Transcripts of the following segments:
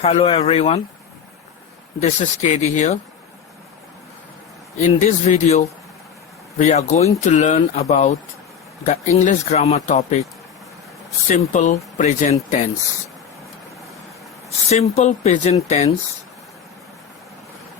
Hello everyone, this is KD here. In this video, we are going to learn about the English grammar topic, simple present tense. Simple present tense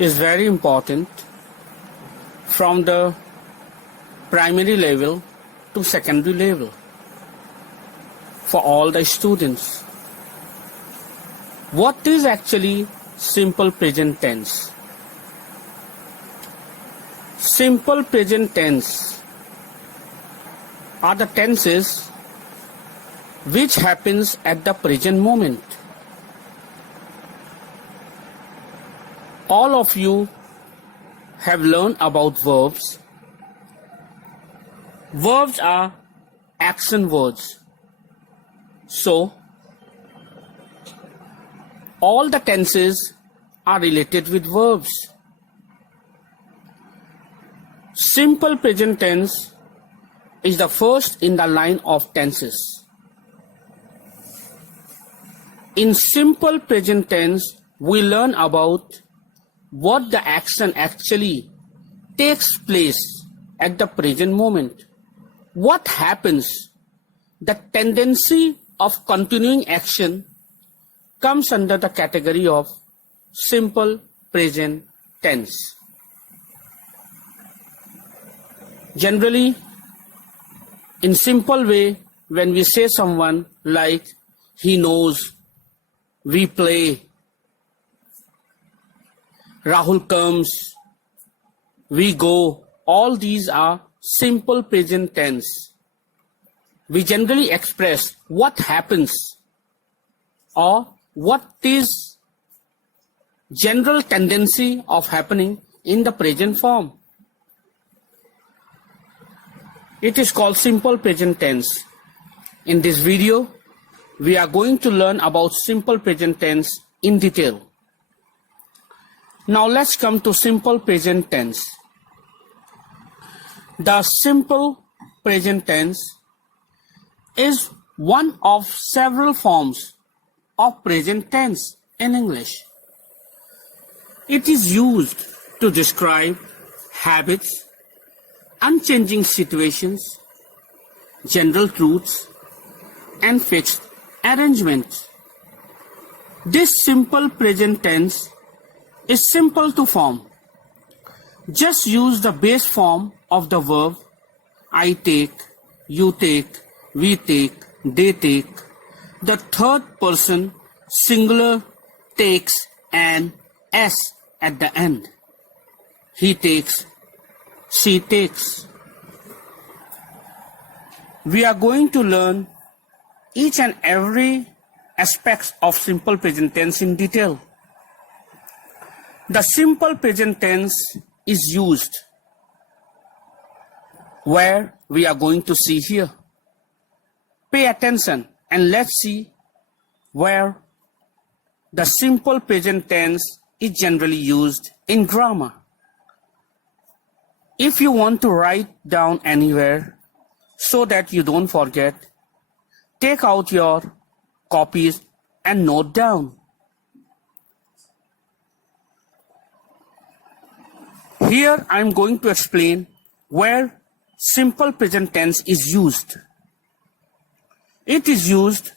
is very important from the primary level to secondary level for all the students. What is actually simple present tense? Simple present tense are the tenses which happens at the present moment. All of you have learned about verbs. Verbs are action words. So, all the tenses are related with verbs. Simple present tense is the first in the line of tenses. In simple present tense, we learn about what the action actually takes place at the present moment. What happens? The tendency of continuing action comes under the category of simple present tense. Generally, in simple way, when we say someone like he knows, we play, Rahul comes, we go, all these are simple present tense. We generally express what happens or what is general tendency of happening in the present form. It is called simple present tense. In this video, we are going to learn about simple present tense in detail. Now let's come to simple present tense. The simple present tense is one of several forms of present tense in English. It is used to describe habits, unchanging situations, general truths, and fixed arrangements. This simple present tense is simple to form. Just use the base form of the verb I take, you take, we take, they take. The third person singular takes an S at the end. He takes, she takes. We are going to learn each and every aspect of simple present tense in detail. The simple present tense is used where we are going to see here. Pay attention and let's see where the simple present tense is generally used in grammar. If you want to write down anywhere so that you don't forget, take out your copies and note down. Here I am going to explain where simple present tense is used. It is used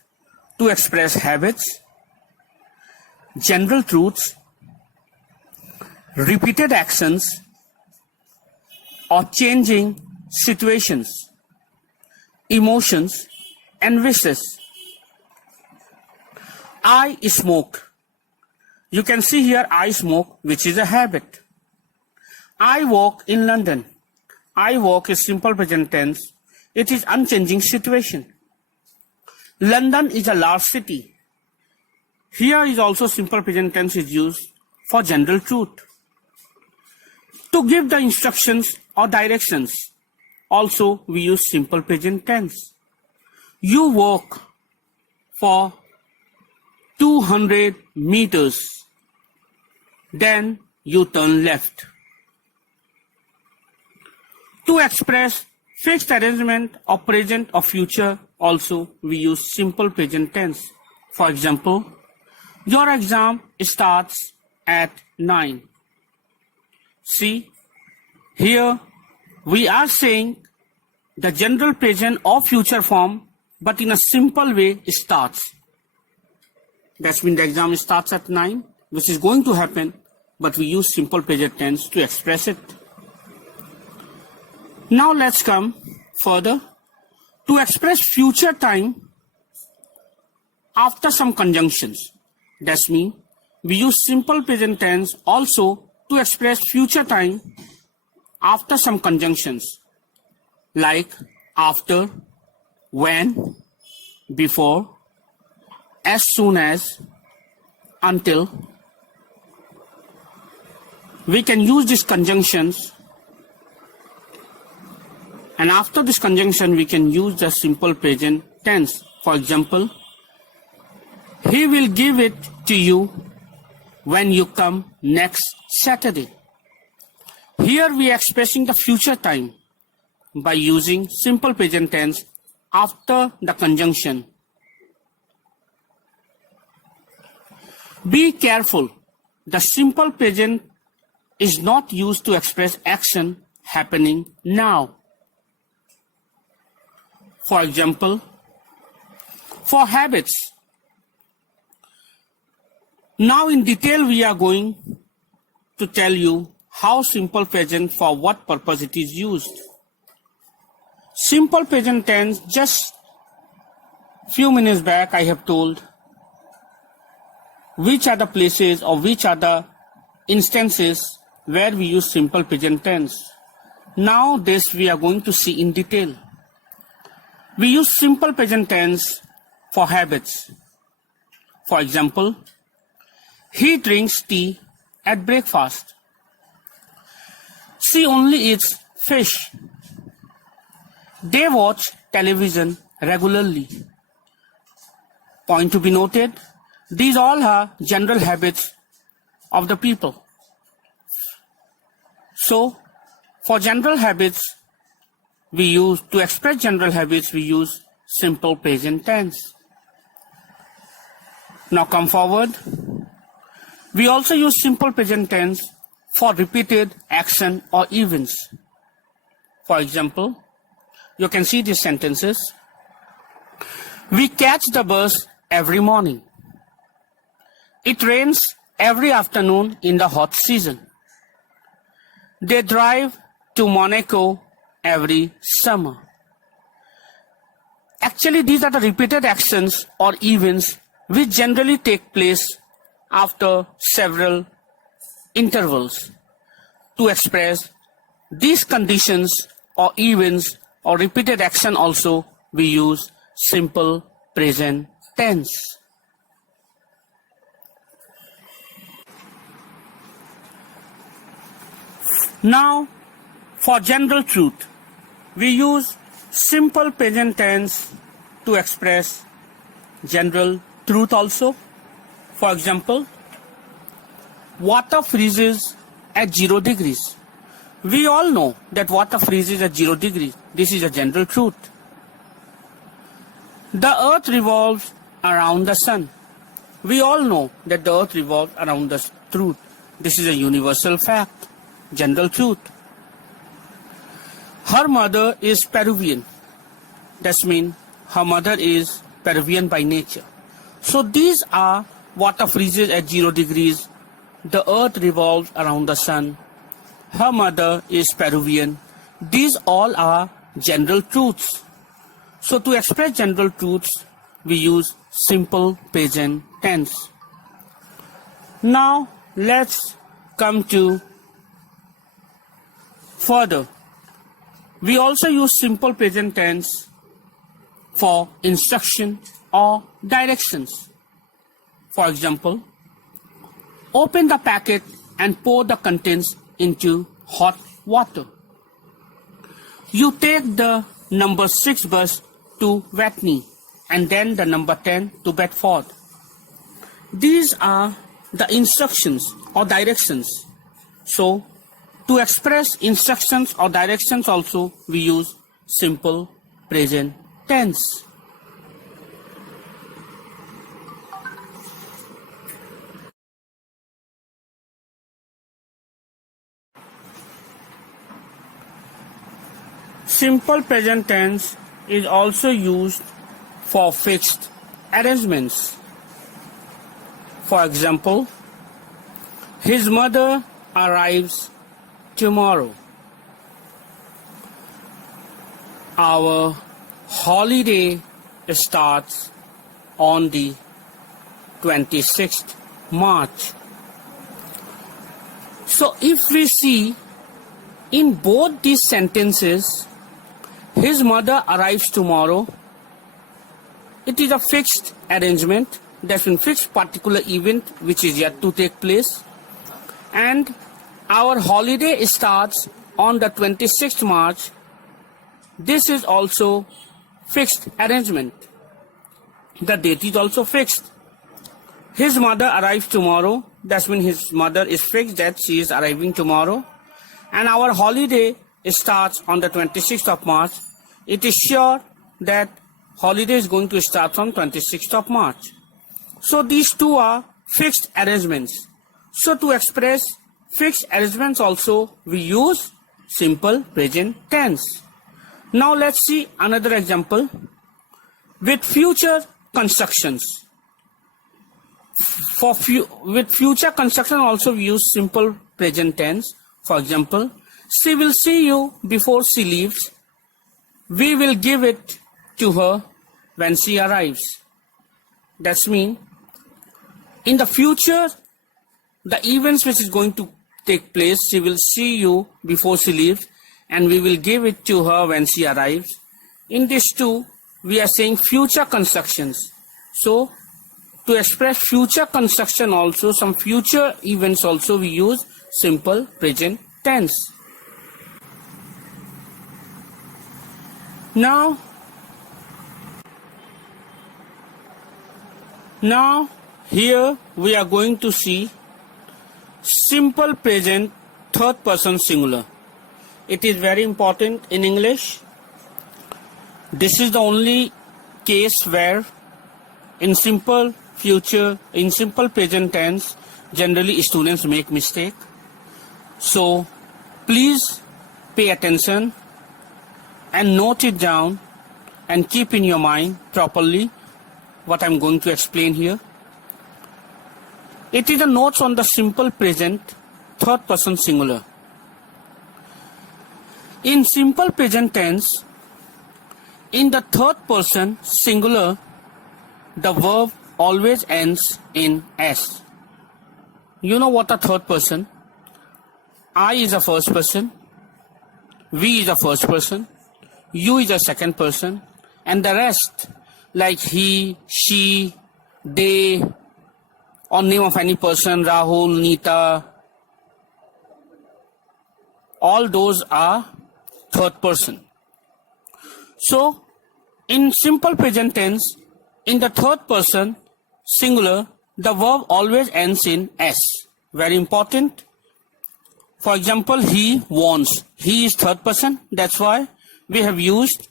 to express habits, general truths, repeated actions, or changing situations, emotions, and wishes. I smoke. You can see here I smoke, which is a habit. I walk in London. I walk is simple present tense. It is unchanging situation. London is a large city. Here is also simple present tense is used for general truth. To give the instructions or directions, also we use simple present tense. You walk for 200 meters. Then you turn left. To express fixed arrangement of present or future, also we use simple present tense. For example, Your exam starts at 9. See, here we are saying the general present or future form, but in a simple way starts. That means the exam starts at 9, which is going to happen, but we use simple present tense to express it. Now let's come further. To express future time after some conjunctions. That means we use simple present tense also to express future time after some conjunctions like after, when, before, as soon as, until. We can use these conjunctions, and after this conjunction we can use the simple present tense. For example, he will give it to you when you come next Saturday. Here we are expressing the future time by using simple present tense after the conjunction. Be careful. The simple present is not used to express action happening now. For example, for habits. Now in detail we are going to tell you how simple present for what purpose it is used. Simple present tense, just few minutes back I have told which are the places or which are the instances where we use simple present tense. Now this we are going to see in detail. We use simple present tense for habits. For example, he drinks tea at breakfast. She only eats fish. They watch television regularly. Point to be noted, these all are general habits of the people. So, for general habits, to express general habits, we use simple present tense. Now come forward. We also use simple present tense for repeated action or events. For example, you can see these sentences. We catch the bus every morning. It rains every afternoon in the hot season. They drive to Monaco every summer. Actually, these are the repeated actions or events which generally take place after several intervals. To express these conditions or events or repeated action also, we use simple present tense. Now, for general truth, we use simple present tense to express general truth also. For example, water freezes at 0 degrees. We all know that water freezes at 0 degrees. This is a general truth. The earth revolves around the sun. We all know that the earth revolves around the truth. This is a universal fact, general truth. Her mother is Peruvian. That means her mother is Peruvian by nature. So these are water freezes at 0 degrees. The earth revolves around the sun. Her mother is Peruvian. These all are general truths. So to express general truths, we use simple present tense. Now let's come to further. We also use simple present tense for instruction or directions. For example, open the packet and pour the contents into hot water. You take the number 6 bus to Watney and then the number 10 to Bedford. These are the instructions or directions. So, to express instructions or directions also, we use simple present tense. Simple present tense is also used for fixed arrangements. For example, his mother arrives tomorrow. Our holiday starts on the 26th March. So if we see in both these sentences, his mother arrives tomorrow, it is a fixed arrangement, that's a fixed particular event which is yet to take place, and our holiday starts on the 26th March. This is also fixed arrangement. The date is also fixed. His mother arrives tomorrow, that means his mother is fixed that she is arriving tomorrow, and our holiday starts on the 26th of March. It is sure that holiday is going to start on 26th of March. So these two are fixed arrangements. So to express fixed arrangements also we use simple present tense. Now let's see another example with future constructions. With future construction also we use simple present tense. For example, she will see you before she leaves. We will give it to her when she arrives. That's mean in the future, the events which is going to take place, she will see you before she leaves, and we will give it to her when she arrives. In this too, we are saying future constructions. So to express future construction also, some future events also we use simple present tense. Now here we are going to see simple present third person singular. It is very important in English. This is the only case where in simple present tense generally students make mistake. So please pay attention and note it down and keep in your mind properly what I'm going to explain here. It is a notes on the simple present third person singular. In simple present tense, in the third person singular, the verb always ends in S. You know what a third person? I is a first person, we is a first person, you is a second person, and the rest like he, she, they, or name of any person, Rahul, Neeta, all those are third person. So in simple present tense, in the third person singular, the verb always ends in S. Very important. For example, he wants. He is third person. That's why we have used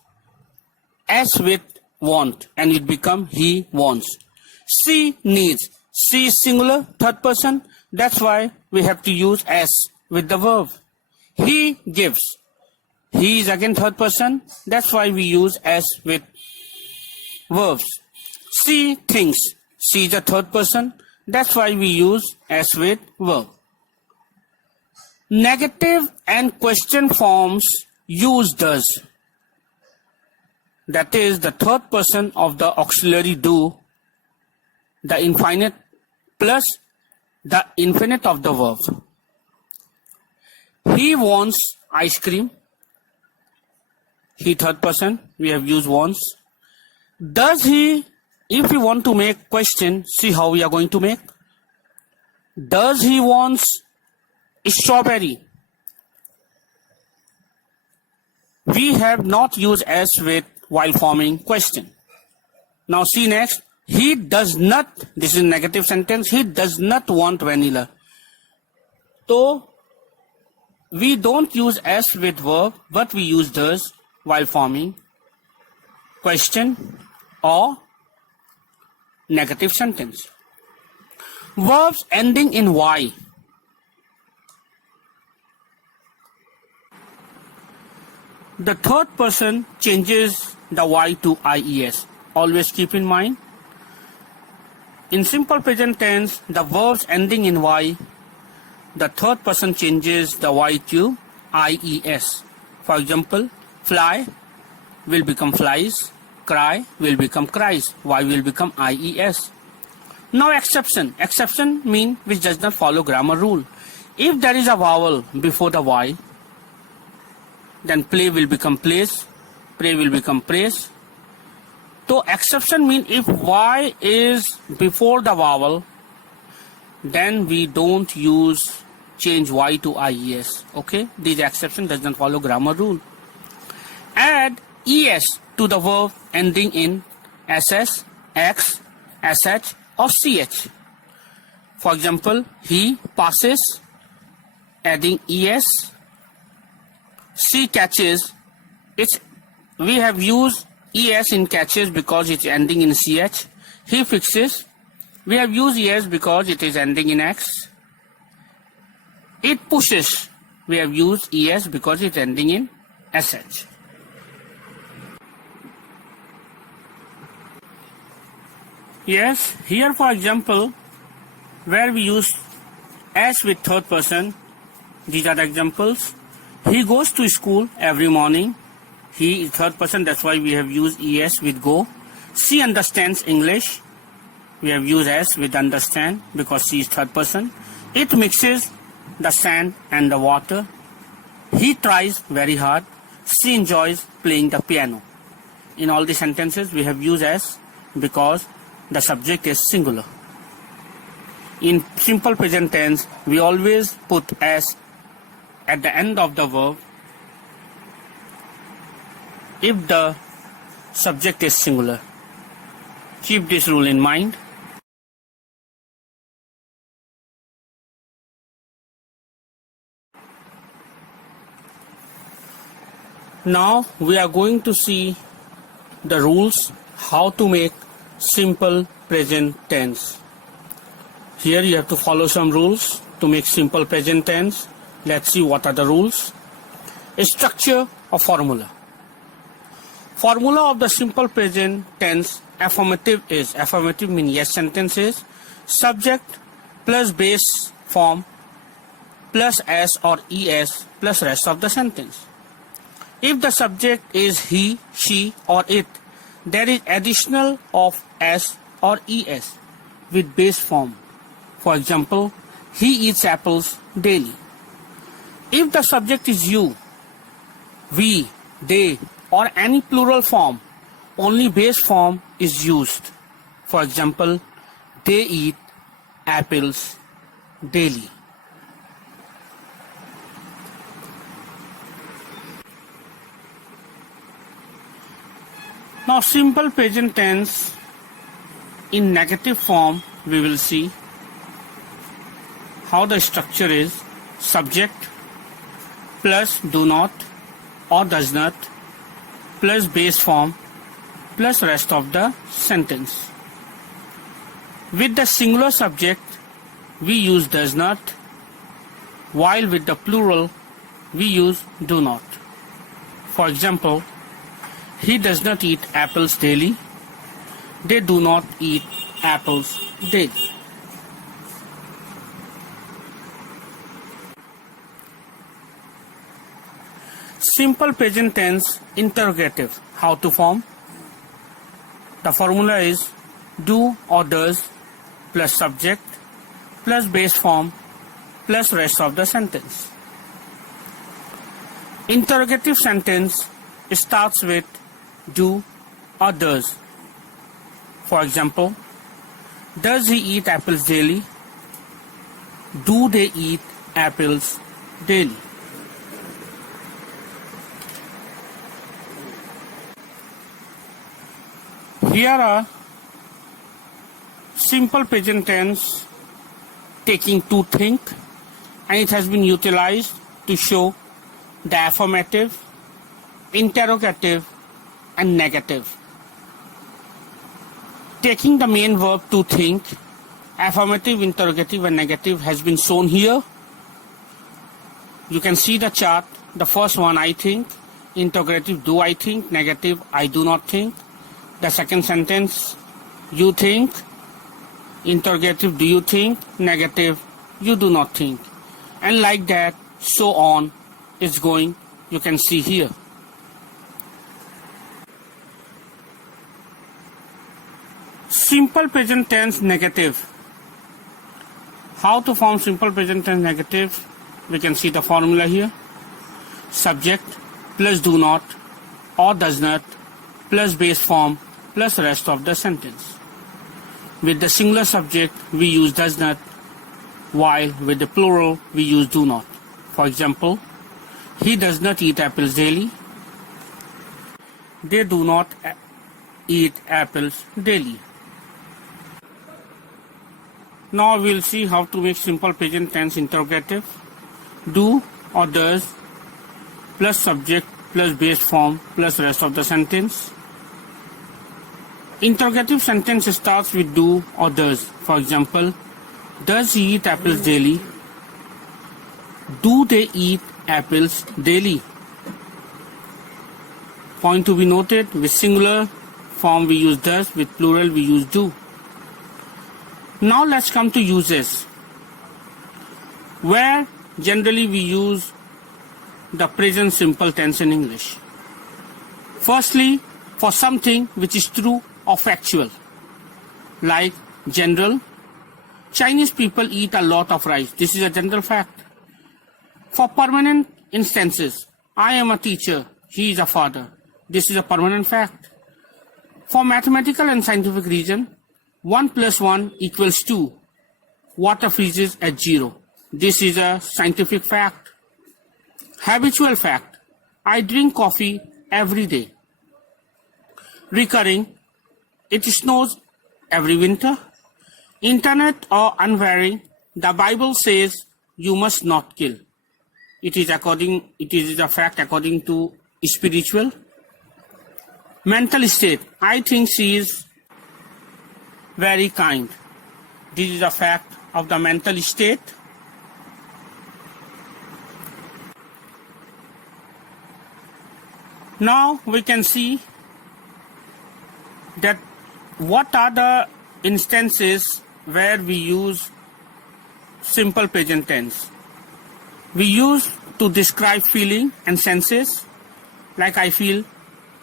S with want and it become he wants. She needs. She is singular, third person. That's why we have to use S with the verb. He gives. He is again third person. That's why we use S with verbs. She thinks. She is a third person. That's why we use S with verb. Negative and question forms use does. That is the third person of the auxiliary do, the infinite plus the infinite of the verb. He wants ice cream. He third person, we have used wants. Does he, if we want to make question, see how we are going to make. Does he wants strawberry? We have not used S with while forming question. Now see next. He does not, this is negative sentence, he does not want vanilla. So we don't use S with verb, but we use does while forming question or negative sentence. Verbs ending in Y. the third person changes the Y to IES. Always keep in mind, in simple present tense, the verbs ending in Y, the third person changes the Y to IES. For example, fly will become flies, cry will become cries, Y will become IES. Now exception. Exception means which does not follow grammar rule. If there is a vowel before the Y, then play will become plays, pray will become praise. So exception means if Y is before the vowel, then we don't use change Y to IES. Okay, this exception does not follow grammar rule. Add ES to the verb ending in SS, X, SH or CH. For example, he passes, adding ES. She catches, we have used ES in catches because it's ending in CH. He fixes, we have used ES because it is ending in X. It pushes, we have used ES because it's ending in SH. Yes, here for example, where we use S with third person, these are the examples. He goes to school every morning. He is third person, that's why we have used ES with go. She understands English. We have used S with understand because she is third person. It mixes the sand and the water. He tries very hard. She enjoys playing the piano. In all the sentences, we have used S because the subject is singular. In simple present tense, we always put S at the end of the verb if the subject is singular. Keep this rule in mind. Now we are going to see the rules how to make simple present tense. Here you have to follow some rules to make simple present tense. Let's see what are the rules. A structure of formula. Formula of the simple present tense affirmative is, affirmative means yes sentences, subject plus base form plus S or ES plus rest of the sentence. If the subject is he, she or it, there is additional of S or ES with base form. For example, he eats apples daily. If the subject is you, we, they or any plural form, only base form is used. For example, they eat apples daily. Now simple present tense in negative form, we will see how the structure is. Subject plus do not or does not plus base form plus rest of the sentence. With the singular subject, we use does not, while with the plural, we use do not. For example, he does not eat apples daily. They do not eat apples daily. Simple present tense interrogative. How to form? The formula is do or does plus subject plus base form plus rest of the sentence. Interrogative sentence starts with do or does. For example, does he eat apples daily? Do they eat apples daily? Here are simple present tense taking to think, and it has been utilized to show the affirmative, interrogative and negative. Taking the main verb to think, affirmative, interrogative and negative has been shown here. You can see the chart. The first one, I think, Interrogative, do I think? Negative, I do not think. The second sentence, you think. Interrogative, do you think? Negative, you do not think. And like that, so on, it's going, you can see here. Simple present tense negative. How to form simple present tense negative? We can see the formula here. Subject plus do not or does not plus base form plus rest of the sentence. With the singular subject, we use does not, while with the plural, we use do not. For example, he does not eat apples daily. They do not eat apples daily. Now we'll see how to make simple present tense interrogative. Do or does plus subject plus base form plus rest of the sentence. Interrogative sentence starts with do or does. For example, does he eat apples daily? Do they eat apples daily? Point to be noted, with singular form we use does, with plural we use do. Now let's come to uses, where generally we use the present simple tense in English. Firstly, for something which is true or factual, like general, Chinese people eat a lot of rice. This is a general fact. For permanent instances, I am a teacher, he is a father. This is a permanent fact. For mathematical and scientific reason, 1 plus 1 equals 2. Water freezes at 0. This is a scientific fact. Habitual fact. I drink coffee every day. Recurring. It snows every winter. Internet or unvarying. The Bible says you must not kill. It is a fact according to spiritual. Mental state. I think she is very kind. This is a fact of the mental state. Now we can see that what are the instances where we use simple present tense. We use to describe feeling and senses, like I feel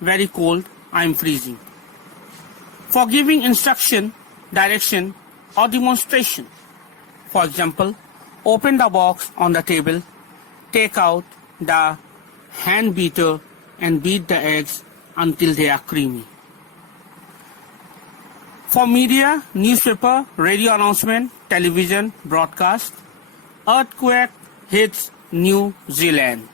very cold, I am freezing. For giving instruction, direction or demonstration. For example, open the box on the table, take out the hand beater and beat the eggs until they are creamy. For media, newspaper, radio announcement, television, broadcast, earthquake hits New Zealand.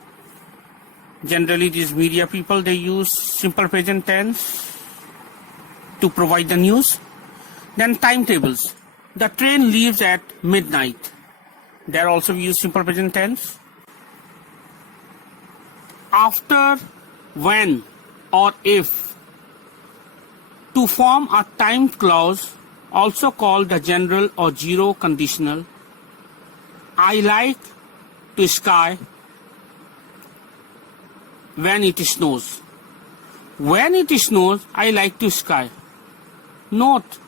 Generally, these media people, they use simple present tense to provide the news. Then timetables. The train leaves at midnight. There also we use simple present tense. After, when, or if. To form a time clause, also called the general or zero conditional. I like to ski when it snows. When it snows, I like to ski. Note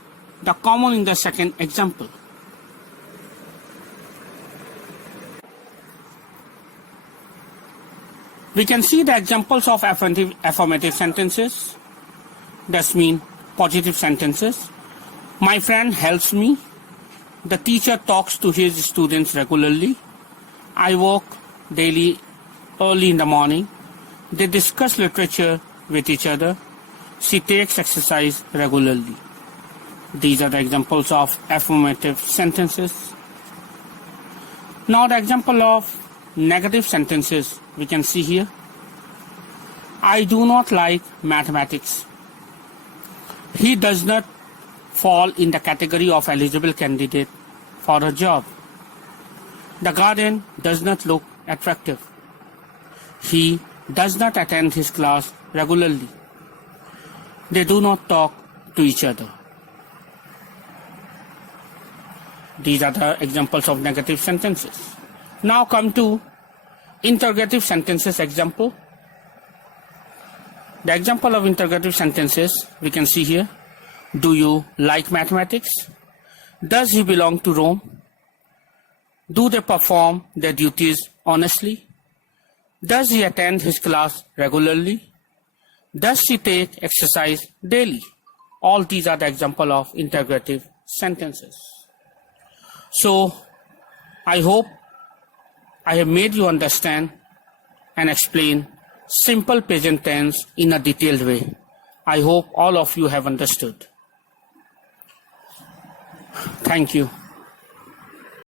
the common in the second example. We can see the examples of affirmative sentences. That means positive sentences. My friend helps me. The teacher talks to his students regularly. I walk daily early in the morning. They discuss literature with each other. She takes exercise regularly. These are the examples of affirmative sentences. Now the example of negative sentences we can see here. I do not like mathematics. He does not fall in the category of eligible candidate for a job. The garden does not look attractive. He does not attend his class regularly. They do not talk to each other. These are the examples of negative sentences. Now come to interrogative sentences example. The example of interrogative sentences we can see here. Do you like mathematics? Does he belong to Rome? Do they perform their duties honestly? Does he attend his class regularly? Does she take exercise daily? All these are the example of interrogative sentences. So, I hope I have made you understand and explain simple present tense in a detailed way. I hope all of you have understood. Thank you.